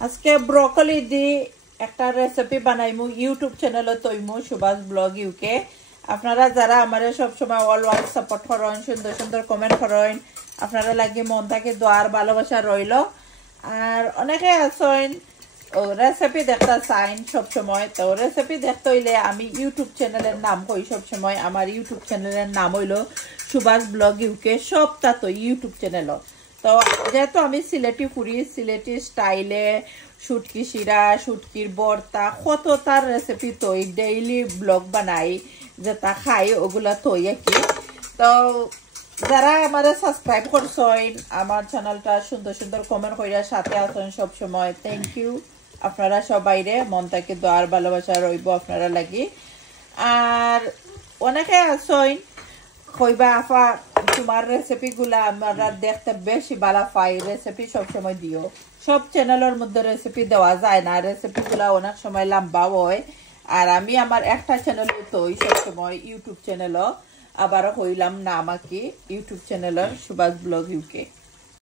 আজকে ব্রকলি দি একটা recipe বানাইমু YouTube চ্যানেলে তৈমু সুভাষ ব্লগ ইউকে। আপনারা যারা আমার সবসময় অলওয়াইজ সাপোর্ট করেন, সুন্দর সুন্দর কমেন্ট করেন, আপনারা লাগে মন থেকে দোয়ার ভালোবাসা রইল। আর অনেকে আছেন রেসিপি দেখতে চাইন সবসময়, তো রেসিপি দেখতে হইলে আমি ইউটিউব চ্যানেলের নাম কই সবসময়। আমার ইউটিউব চ্যানেলের নাম হইল সুভাষ ব্লগ ইউকে, সবটা তো ইউটিউব চ্যানেল। তো যেহেতু আমি সিলেটি করি, সিলেটি স্টাইলে শুটকি শিরা, শুটকির ভর্তা, কত তার রেসিপি তৈ ডেইলি ব্লগ বানাই, যেটা খাই ওগুলা তৈ আর কি। তো যারা আমার সাবস্ক্রাইব করছেন, আমার চ্যানেলটা সুন্দর সুন্দর কমেন্ট কইরা সাথে আছেন সব সময়, থ্যাংক ইউ। আপনারা সবাইরে মন থেকে দোয়ার ভালোবাসা রইব আপনারা লাগি। আর অনেকে আছেন কইবা আফা তোমার রেসিপিগুলা আমরা দেখতে বেশি ভালো পাই, রেসিপি সবসময় দিও। সব চ্যানেলের মধ্যে রেসিপি দেওয়া যায় না, রেসিপিগুলা অনেক সময় লম্বা হয়। আর আমি আমার একটা চ্যানেলে তো সবসময় ইউটিউব চ্যানেলও আবার হইলাম না আমাকে ইউটিউব চ্যানেলের সুভাষ ব্লগ ইউকে।